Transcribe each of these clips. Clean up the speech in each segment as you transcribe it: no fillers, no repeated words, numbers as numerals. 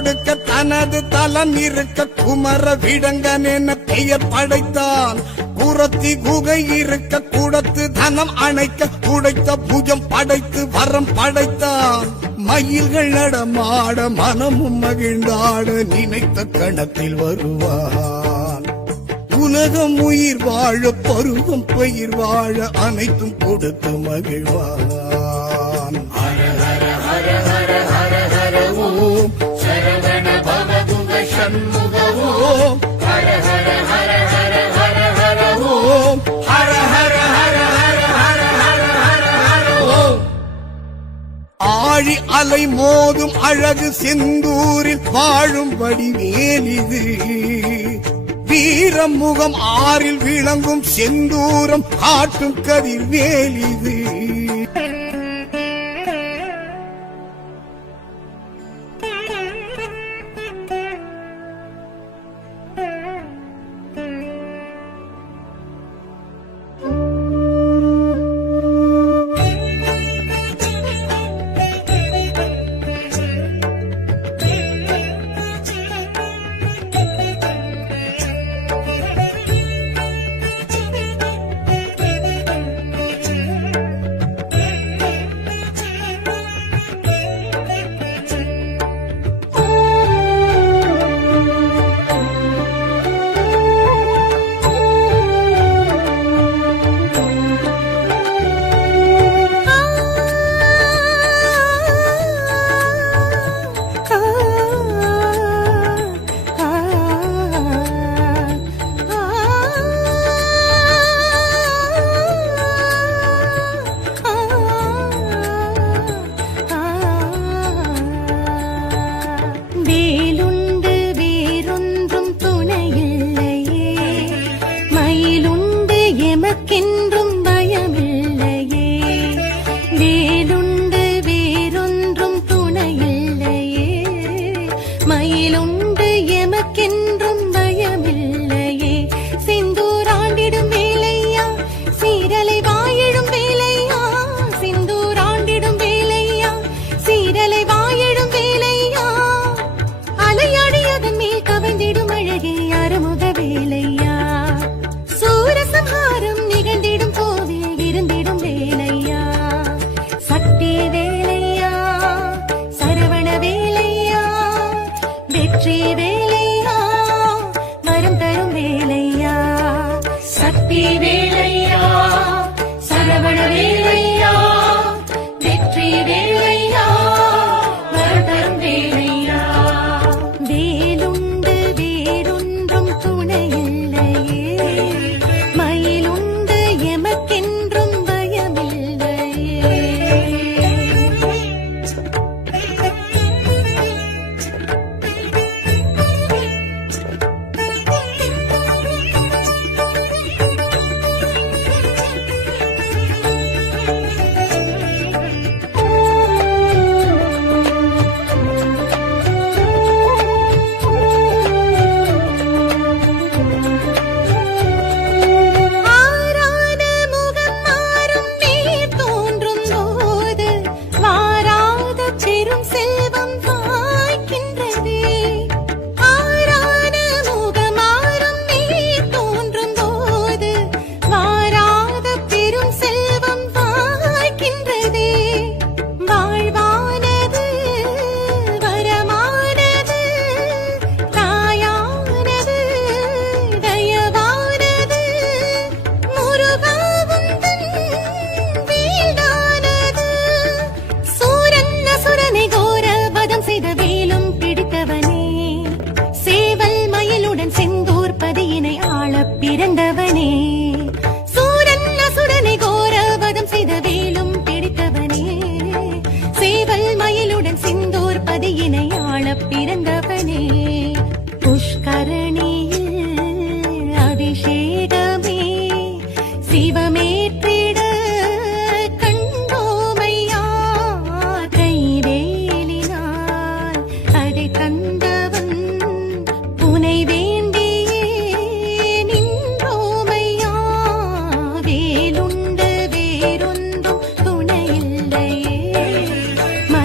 கொடுக்க தனது தலம் இருக்க குமர விடங்கன் என பெயர் படைத்தான். குரத்தி குகை இருக்க கூடத்து தனம் அணைக்க குடைத்த புஜம் படைத்து வரம் படைத்தான். மயில்கள் நடமாட மனமும் மகிழ்ந்தாட நினைத்த கணத்தில் வருவான். உலகம் உயிர் வாழ பருவம் பயிர் வாழ அனைத்தும் கொடுத்து மகிழ்வான். ஹர ஹர ஹர ஹர ஹர ஹர ஓம் சரவண பவகுக சண்முக ஓம். ஹர ஹர ஹர ஹர ஹர ஹர ஓம். ஹர ஹர ஹர ஹர ஹர ஹர ஹர ஹர ஓம். ஆழி அலை மோதும் அழகு செந்தூரில் வாழும் வடிவேலிது. வீரம் முகம் ஆறில் விளங்கும் செந்தூரம் காட்டும் கதிர்வேலிது.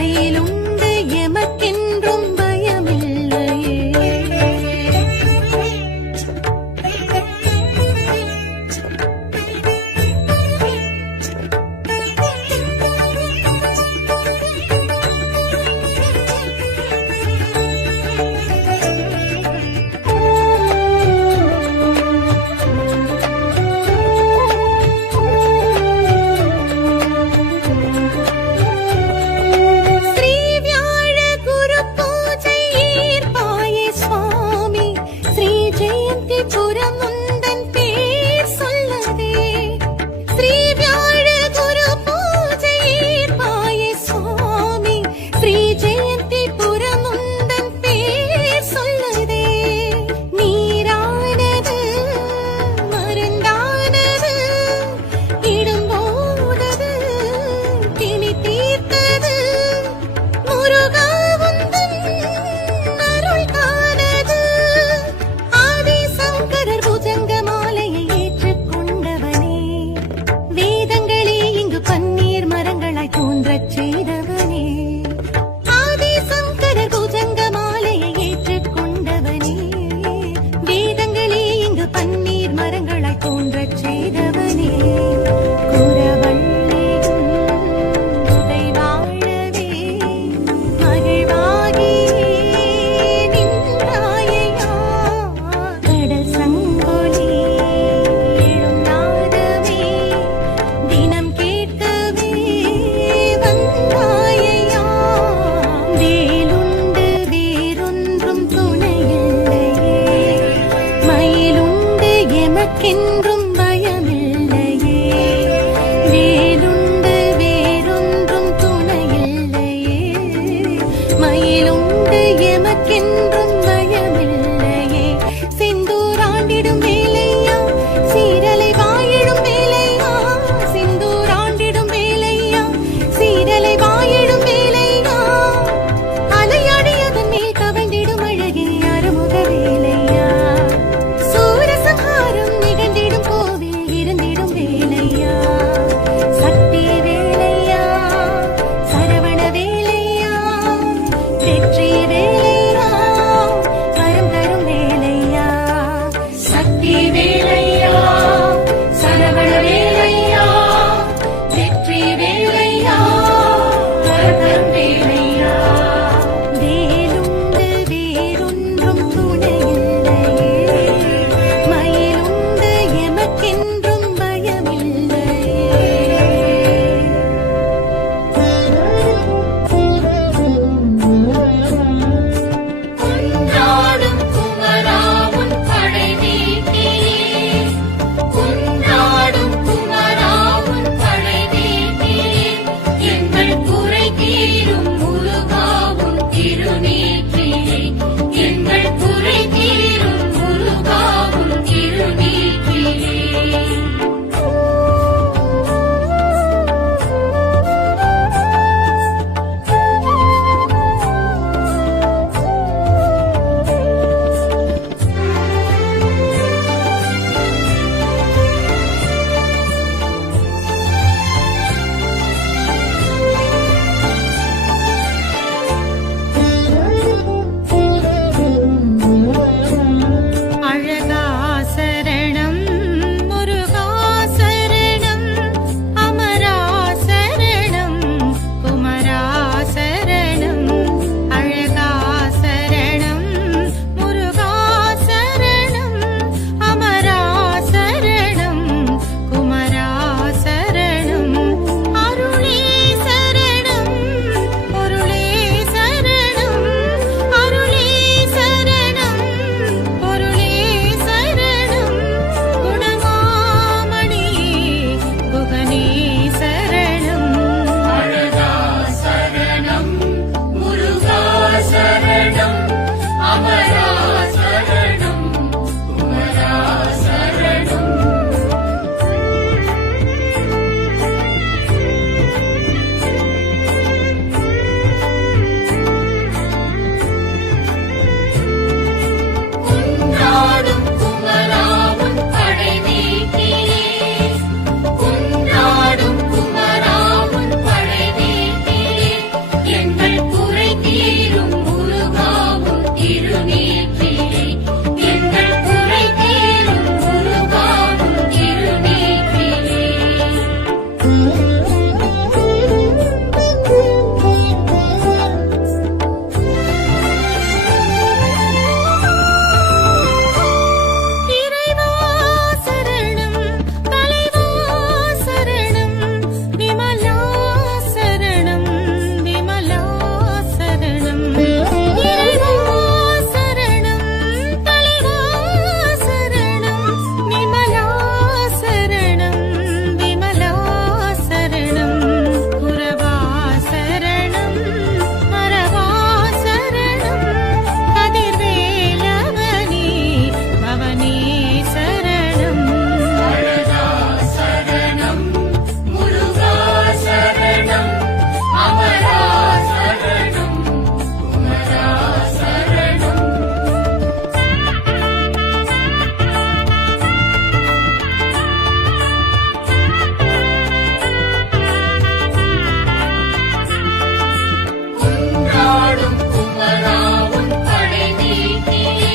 மயிலுண்டு எமக்கென்றும் பயமில்லை. சரணம் அமரா சரணம் குமரா சரணம். குன்றாடும் குமராவும் படை நீக்கியே, குன்றாடும் குமராவும் படை நீக்கியே, எங்கள் குறை தீரும் முருகாவும் திருநீற்றிலே, எங்கள் குறை தீரும் முருகாவும் திருநீற்றிலே. இறைவா சரணம் தலைவா சரணம் விமலா சரணம் விமலா சரணம். இறைவா சரணம் தலைவா சரணம் விமலா சரணம் விமலா சரணம். குரவா சரணம் மரவா சரணம் கதிர்வேலவனே பவனே சரணம். அழகா சரணம் முருகா சரணம் அமரா சரணம் குமரா சரணம். குன்றாடும் குமராவும் படை நீக்கியே,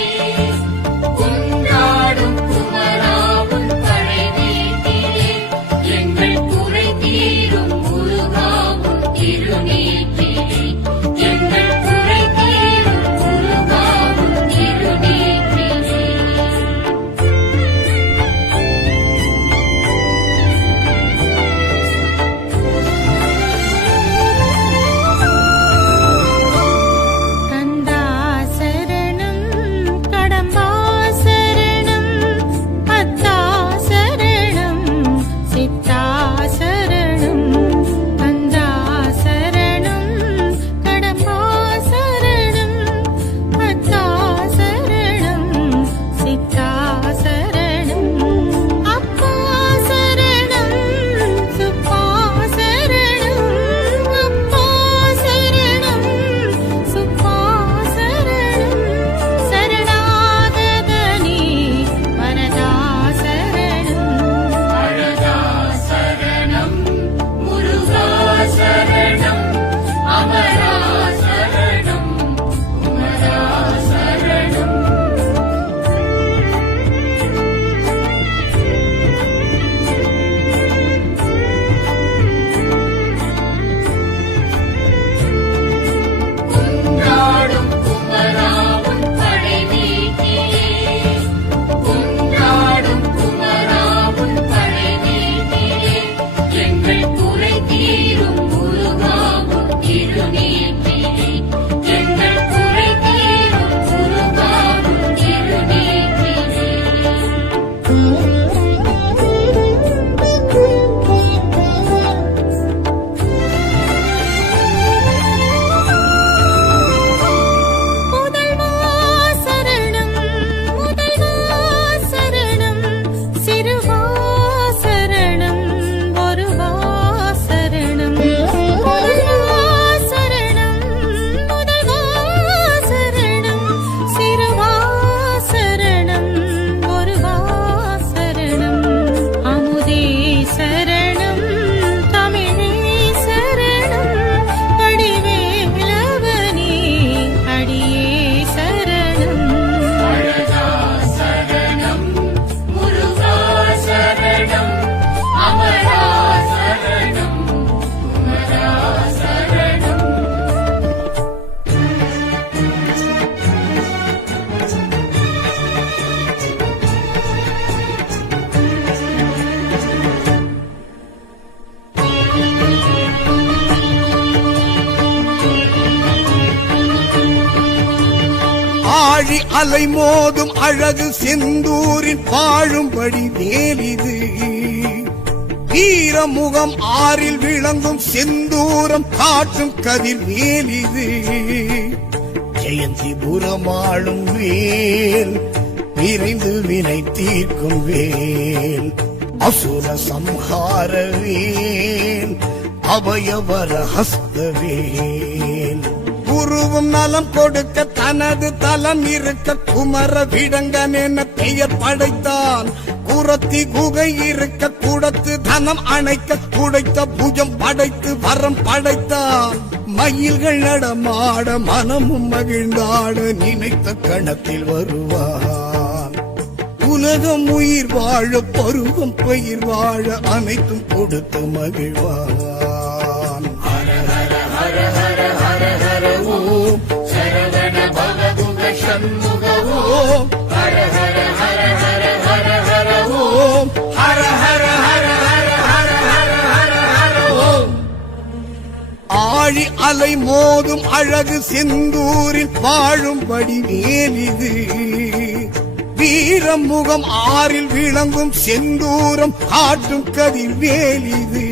குன்றாடும் குமராவும் படை நீக்கியே, எங்கள் குறை தீரும் முருகாவும் திருநீற்றிலே, எங்கள் குறை தீரும் முருகாவும் திருநீற்றிலே. கந்தா சரணம் கடம்பா சரணம் அத்தா சரணம் சித்தா சரணம். கந்தா சரணம் கடம்பா சரணம் அத்தா சரணம் சித்தா சரணம். அப்பா சரணம் சுப்பா சரணம் அப்பா சரணம் சுப்பா சரணம். சரணாகதனே வரதா சரணம். அழகா சரணம் முருகா சரணம் அமரா சரணம் குமரா சரணம். குன்றாடும் குமராவும் படை நீக்கியே, குன்றாடும் குமராவும் படை நீக்கியே, எங்கள் குறை தீரும் முருகாவும் திருநீற்றிலே, எங்கள் குறை தீரும் முருகாவும் திருநீற்றிலே. முதல்வா சரணம் முதல்வா சரணம் சிறுவா சரணம் ஒருவா சரணம். முதல்வா சரணம் முதல்வா சரணம் சிறுவா சரணம் ஒருவா சரணம். அமுதே சரணம் தமிழே சரணம் வடிவேலவனே அடியே சரணம். அழகா சரணம் முருகா சரணம் அமரா சரணம் குமரா சரணம். ஆழி அலை மோதும் அழகு செந்தூரின் வாழும்படி வேலிது. வீரமுகம் ஆறில் விளங்கும் செந்தூரம் காட்டும் கதிர் வேலிது. ஜெயந்திபுரமாளும் வேல் விரைந்து வினை தீர்க்கும் வேல் அசுர சம்ஹார வேல் அபயவர ஹஸ்தவேல் குருவும் நலம் கொடுக்க தனது தலம் இருக்க குமர விடங்கன் என பெயர் படைத்தான் குரத்தி குகை இருக்க குடத்து தனம் அணைக்க குடைத்த புஜம் படைத்து வரம் படைத்தான் மயில்கள் நடமாட மனமும் மகிழ்ந்தாட நினைத்த கணத்தில் வருவான் உலகம் உயிர் வாழ பருவம் பயிர் வாழ அனைத்தும் கொடுத்து மகிழ்வான் ஹர ஹர ஹர ஹர ஹர ஹர ஓம் சரவண பவகுக சண்முக ஓம் ஹர ஹர ஹர ஹர ஹர ஹர ஓம் ஹர ஹர ஹர ஹர ஹர ஹர ஹர ஹர ஓம் ஆழி அலை மோதும் அழகு செந்தூரில் வாழும்படி வேலிது வீரம் முகம் ஆறில் விளங்கும் செந்தூரம் காட்டும் கதிர் வேலிது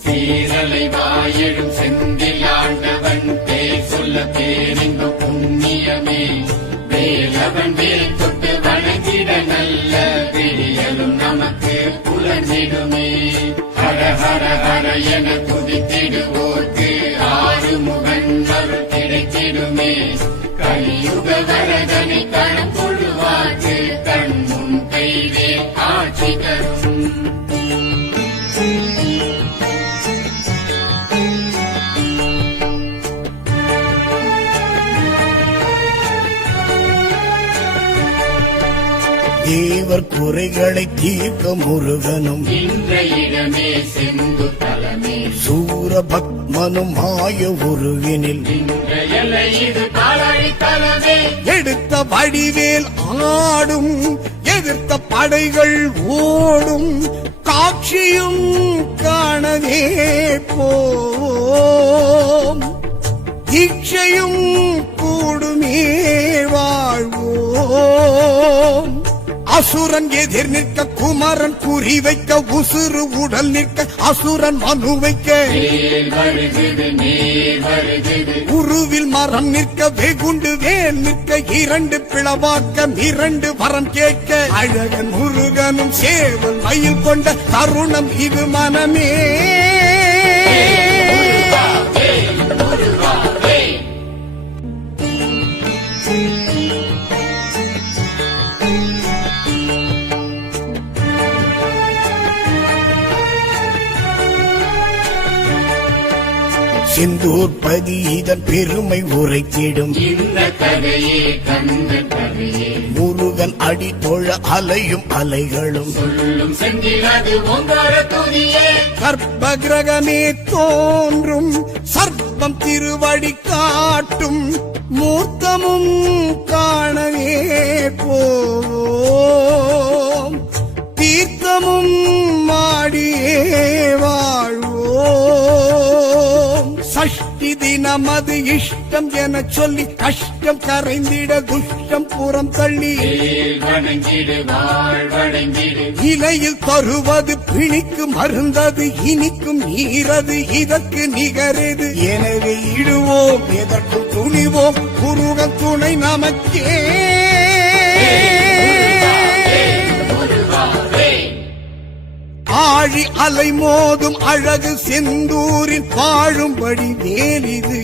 சீரலை வாயெழும் செந்திலாண்டவன் பேர் சொல்ல பேரின்ப புண்ணியமே வேலவன் வேல் தொட்டு வணங்கிட நல்ல விடியலும் நமக்கு புலர்ந்திடுமே ஹர ஹர ஹர என துதித்திடுவோர்க்கு ஆறுமுகன் அருள் கிடைத்திடுமே கலியுக வரதனை கணம் கொள்வார்க்கு கண் முன் கைவே ஆட்சி தரும் தேவர் குறைகளை தீர்க்க முருகனும் இன்றையிடமே செந்து தலமே சூரபத்மனும் மாய உருவினில் இன்றையல்ல இது பாலாழி தலமே எடுத்த வடிவேல் ஆடும் எதிர்த்த படைகள் ஓடும் காட்சியும் காணவே போம் தீட்சையும் கூடுமே வாழ்வோம் அசுரன் எதிர் நிற்க குமரன் குறி வைக்க உசுறு உடல் நிற்க அசுரன் மனு வைக்க வேல் வருகுது நேர் வருகுது உருவில் மரம் நிற்க வெகுண்டு வேல் நிற்க இரண்டு பிளவாக்க இரண்டு வரம் கேட்க அழகன் முருகனும் சேவல் மயில் கொண்ட தருணம் இது மனமே செந்தூர் பதி இதன் பெருமை உரைத்திடும் இந்த கதையே கந்த கதையே முருகன் அடி தொழ அலையும் அலைகளும் சொல்லும் செந்திலது ஓங்கார துதியே கற்ப கிரகமே தோன்றும் சர்ப்பம் திருவடி காட்டும் மூர்த்தமும் காணவே போவோம் தீர்த்தமும் மாடியே வாழ்வோம் சஷ்டி தினமது இஷ்டம் என சொல்லி கஷ்டம் கரைந்திட துஷ்டம் புறம் தள்ளி வேல் வணங்கிடு வாழ் வணங்கிடு இலையில் தருவது பிணிக்கு மருந்தது இனிக்கும் நீரது இதற்கு நிகரது எனவே இடுவோம் எதற்கும் துணிவோம் குருகன் துணை நமக்கே ஆழி அலை மோதும் அழகு செந்தூரில் வாழும்படி வேலிது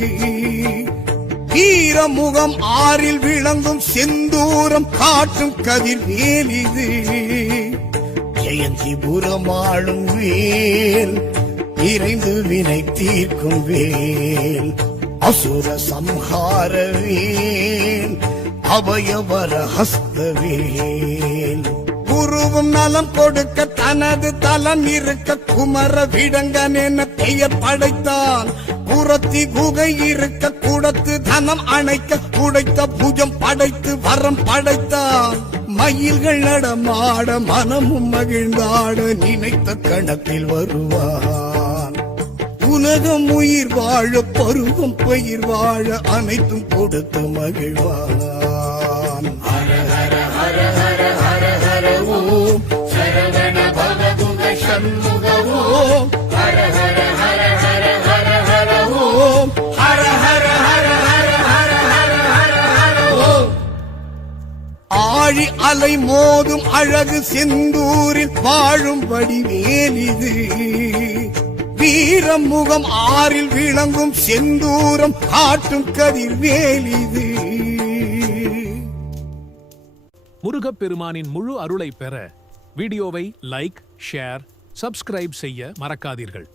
வீரமுகம் ஆறில் விளங்கும் செந்தூரம் காட்டும் கதிர் வேலிது ஜெயந்திபுரமாளும் வேல் விரைந்து வினை தீர்க்கும் வேல் அசுர சம்ஹார வேல் அபயவர ஹஸ்தவேல் குருவும் நலம் கொடுக்க தனது தலம் இருக்க குமர விடங்கன் என பெயர் படைத்தான் குரத்தி குகை இருக்க குடத்து தனம் அணைக்க குடைத்த புஜம் படைத்து வரம் படைத்தான் மயில்கள் நடமாட மனமும் மகிழ்ந்தாட நினைத்த கணத்தில் வருவான் உலகம் உயிர் வாழ பருவம் பயிர் வாழ அனைத்தும் கொடுத்து மகிழ்வான் ஹர ஹர ஹர ஹர ஹர ஹர ஓம் சரவண பவகுக சண்முக ஓம் ஹர ஹர ஹர ஹர ஹர ஹர ஓம் ஹர ஹர ஹர ஹர ஹர ஹர ஹர ஹர ஓம் ஆழி அலை மோதும் அழகு செந்தூரில் வாழும் வடிவேலிது வீரம் முகம் ஆறில் விளங்கும் செந்தூரம் காட்டும் கதிர்வேலிது முருகப்பெருமானின் முழு அருளை பெற வீடியோவை லைக், ஷேர், சப்ஸ்கிரைப் செய்ய மறக்காதீர்கள்.